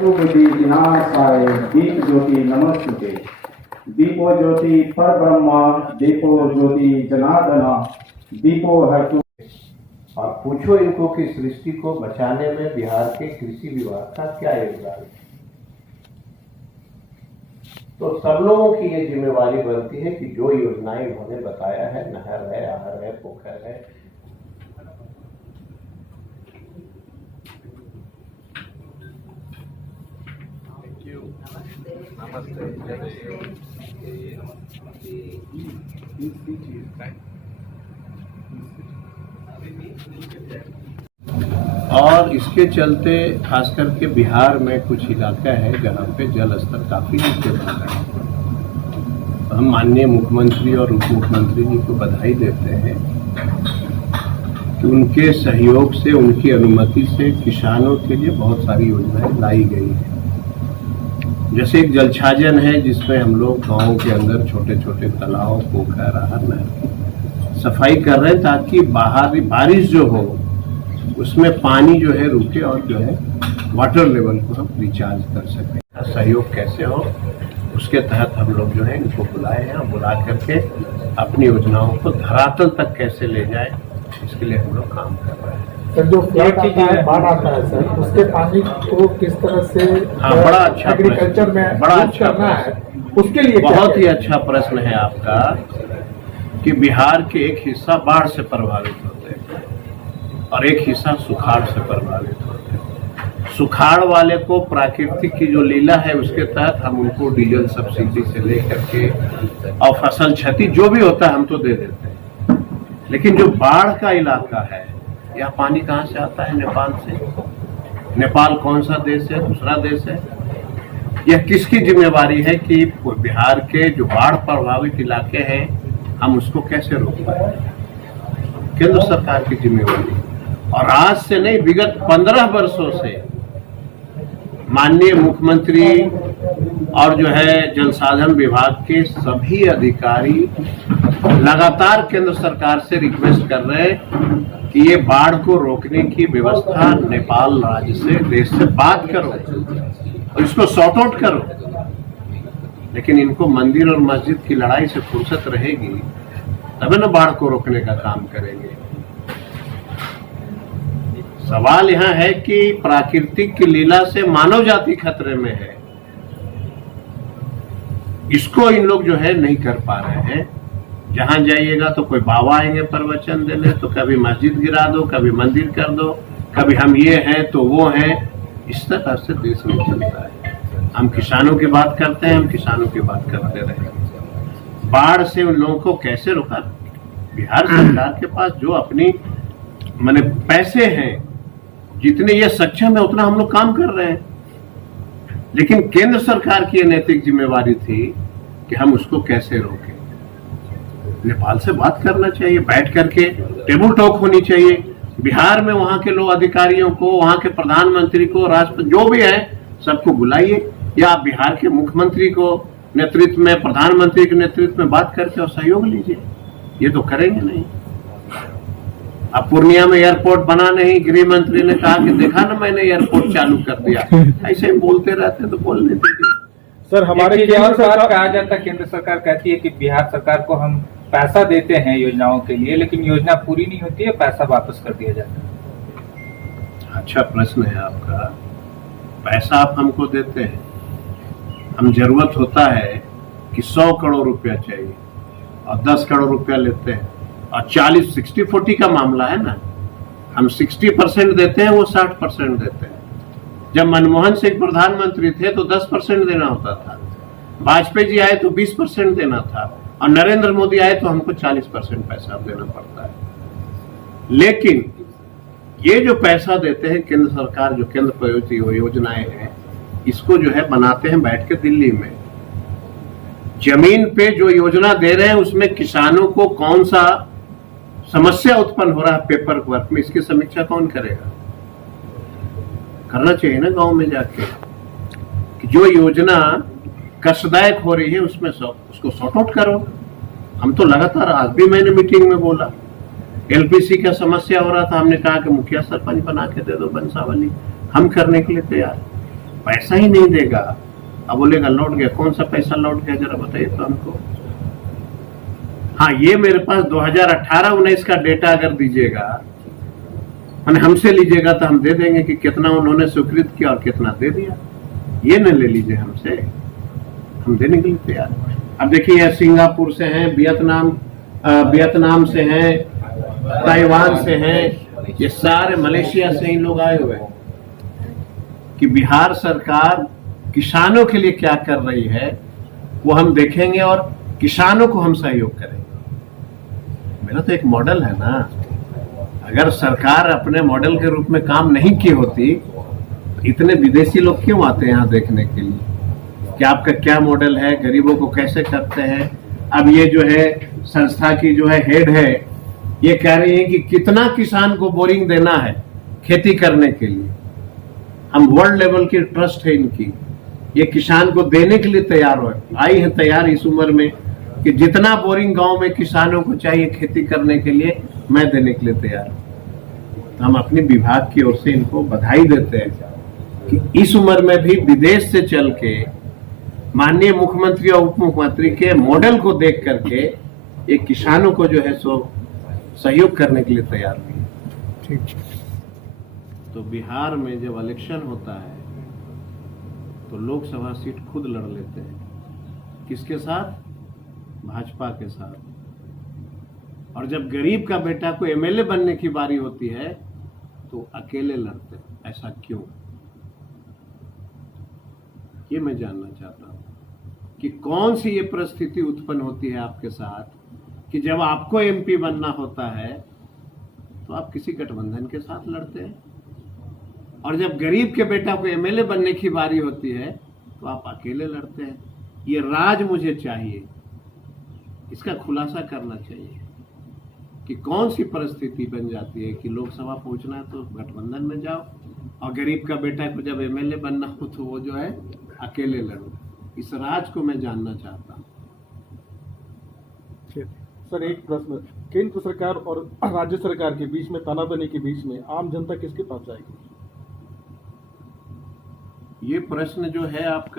बुद्धि विनाशाय दीप ज्योति नमस्तुते। दीपो ज्योति परब्रह्म दीपो ज्योति जनार्दन दीपो हरतु। और पूछो इनको कि सृष्टि को बचाने में बिहार के कृषि विभाग का क्या योगदान है। तो सब लोगों की ये जिम्मेवारी बनती है कि जो योजनाएं इन्होंने बताया है, नहर है, आहर है, पोखर है, और इसके चलते खास करके बिहार में कुछ इलाका है जहाँ पे जल स्तर काफी नीचे बना है। हम माननीय मुख्यमंत्री और उप मुख्यमंत्री जी को बधाई देते हैं कि उनके सहयोग से, उनकी अनुमति से किसानों के लिए बहुत सारी योजनाएं लाई गई हैं। जैसे एक जल छाजन है जिसमें हम लोग गाँव के अंदर छोटे छोटे तालाब, पोखर, आहर, नहर की सफाई कर रहे हैं ताकि बाहरी बारिश जो हो उसमें पानी जो है रुके और जो है वाटर लेवल को हम रिचार्ज कर सकें। सहयोग कैसे हो उसके तहत हम लोग जो है इनको बुलाए हैं, बुला करके अपनी योजनाओं को धरातल तक कैसे ले जाए इसके लिए हम लोग काम कर रहे हैं। सर, जो फ्लड आता है, बाढ़ आता है सर, उसके पानी को किस तरह से बड़ा अच्छा एग्रीकल्चर में बड़ा अच्छा करना है, उसके लिए बहुत ही अच्छा प्रश्न है आपका कि बिहार के एक हिस्सा बाढ़ से प्रभावित होते हैं और एक हिस्सा सुखाड़ से प्रभावित होते हैं। सुखाड़ वाले को प्राकृतिक की जो लीला है उसके तहत हम उनको डीजल सब्सिडी से लेकर के और फसल क्षति जो भी होता है हम तो दे देते हैं। लेकिन जो बाढ़ का इलाका है, यह पानी कहाँ से आता है? नेपाल से। नेपाल कौन सा देश है? दूसरा देश है। यह किसकी जिम्मेवारी है कि बिहार के जो बाढ़ प्रभावित इलाके हैं हम उसको कैसे रोक पाए? केंद्र सरकार की जिम्मेवारी। और आज से नहीं, विगत 15 वर्षों से माननीय मुख्यमंत्री और जो है जल साधन विभाग के सभी अधिकारी लगातार केंद्र सरकार से रिक्वेस्ट कर रहे हैं कि ये बाढ़ को रोकने की व्यवस्था नेपाल राज्य से, देश से बात करो और इसको सॉर्ट आउट करो। लेकिन इनको मंदिर और मस्जिद की लड़ाई से फुर्सत रहेगी तब न बाढ़ को रोकने का काम करेंगे। सवाल यहाँ है कि प्राकृतिक की लीला से मानव जाति खतरे में है, इसको इन लोग जो है नहीं कर पा रहे हैं। जहां जाइएगा तो कोई बाबा आएंगे प्रवचन देने, तो कभी मस्जिद गिरा दो, कभी मंदिर कर दो, कभी हम ये हैं तो वो हैं। इस तरह से देश में चलता है। हम किसानों की बात करते हैं, हम किसानों की बात करते रहे। बाढ़ से उन लोगों को कैसे रोका? बिहार सरकार के पास जो अपनी माने पैसे हैं, जितने ये सक्षम है उतना हम लोग काम कर रहे हैं। लेकिन केंद्र सरकार की नैतिक जिम्मेवारी थी कि हम उसको कैसे रोकें। नेपाल से बात करना चाहिए, बैठ करके टेबल टॉक होनी चाहिए। बिहार में वहां के लोग अधिकारियों को, वहां के प्रधानमंत्री को, राष्ट्रपति जो भी है सबको बुलाइए, या बिहार के मुख्यमंत्री को नेतृत्व में, प्रधानमंत्री के नेतृत्व में बात करके और सहयोग लीजिए। ये तो करेंगे नहीं। अब पूर्णिया में एयरपोर्ट बना नहीं, गृह मंत्री ने कहा कि देखा ना मैंने एयरपोर्ट चालू कर दिया। ऐसे ही बोलते रहते तो बोलने दीजिए। सर, हमारे केंद्र सरकार कहा जाता है, केंद्र सरकार कहती है कि बिहार सरकार को हम पैसा देते हैं योजनाओं के लिए, लेकिन योजना पूरी नहीं होती है, पैसा वापस कर दिया जाता है। अच्छा प्रश्न है आपका। पैसा आप हमको देते हैं, हम जरूरत होता है कि 100 करोड़ रुपया चाहिए और 10 करोड़ रुपया लेते हैं, और 60-40 का मामला है ना, हम 60% देते हैं, वो 60% देते हैं। जब मनमोहन सिंह प्रधानमंत्री थे तो 10% देना होता था, वाजपेयी जी आए तो 20% देना था, और नरेंद्र मोदी आए तो हमको 40% पैसा देना पड़ता है। लेकिन ये जो पैसा देते हैं केंद्र सरकार, जो केंद्र प्रायोजित योजनाएं हैं, इसको जो है बनाते हैं बैठ के दिल्ली में। जमीन पे जो योजना दे रहे हैं उसमें किसानों को कौन सा समस्या उत्पन्न हो रहा है पेपर वर्क में, इसकी समीक्षा कौन करेगा? करना चाहिए ना गांव में जाके कि जो योजना कष्टदायक हो रही है उसमें उसको सॉर्ट आउट करो। हम तो लगातार, आज भी मैंने मीटिंग में बोला, एलपीसी का समस्या हो रहा था, हमने कहा कि मुखिया सरपंच बना के दे दो बंसावली, हम करने के लिए तैयार। पैसा ही नहीं देगा, अब बोलेगा लौट गया। कौन सा पैसा लौट गया जरा बताइए तो हमको। हाँ, ये मेरे पास 2018-19 का डेटा अगर दीजिएगा, मैंने हमसे लीजिएगा तो हम दे देंगे कि कितना उन्होंने स्वीकृत किया और कितना दे दिया। ये न ले लीजिए हमसे, हम देने के लिए तैयार हैं। अब देखिए, सिंगापुर से हैं, वियतनाम से हैं, ताइवान से हैं, ये सारे मलेशिया से इन लोग आए हुए हैं कि बिहार सरकार किसानों के लिए क्या कर रही है वो हम देखेंगे और किसानों को हम सहयोग करेंगे। मेरा तो एक मॉडल है ना, अगर सरकार अपने मॉडल के रूप में काम नहीं की होती तो इतने विदेशी लोग क्यों आते हैं यहाँ देखने के लिए कि आपका क्या मॉडल है, गरीबों को कैसे करते हैं। अब ये जो है संस्था की जो है हेड है, ये कह रही है कि कितना किसान को बोरिंग देना है खेती करने के लिए। हम वर्ल्ड लेवल की ट्रस्ट है इनकी, ये किसान को देने के लिए तैयार हो आई है, तैयार इस उम्र में कि जितना बोरिंग गांव में किसानों को चाहिए खेती करने के लिए मैं देने के लिए तैयार हूं। हम अपने विभाग की ओर से इनको बधाई देते हैं कि इस उम्र में भी विदेश से चल के माननीय मुख्यमंत्री और उप मुख्यमंत्री के मॉडल को देख करके एक किसानों को जो है सो सहयोग करने के लिए तैयार हुई। ठीक। तो बिहार में जब इलेक्शन होता है तो लोकसभा सीट खुद लड़ लेते हैं। किसके साथ? भाजपा के साथ। और जब गरीब का बेटा को एमएलए बनने की बारी होती है तो अकेले लड़ते हैं। ऐसा क्यों? ये मैं जानना चाहता हूं कि कौन सी ये परिस्थिति उत्पन्न होती है आपके साथ कि जब आपको एमपी बनना होता है तो आप किसी गठबंधन के साथ लड़ते हैं, और जब गरीब के बेटा को एमएलए बनने की बारी होती है तो आप अकेले लड़ते हैं। ये राज मुझे चाहिए, इसका खुलासा करना चाहिए कि कौन सी परिस्थिति बन जाती है कि लोकसभा पहुंचना है तो गठबंधन में जाओ और गरीब का बेटा को जब एमएलए बनना हो तो वो जो है अकेले लड़ो। इस राज को मैं जानना चाहता हूं। सर, एक प्रश्न, केंद्र सरकार और राज्य सरकार के बीच में तानाबानी के बीच में आम जनता किसके पास जाएगी? ये प्रश्न जो है आपका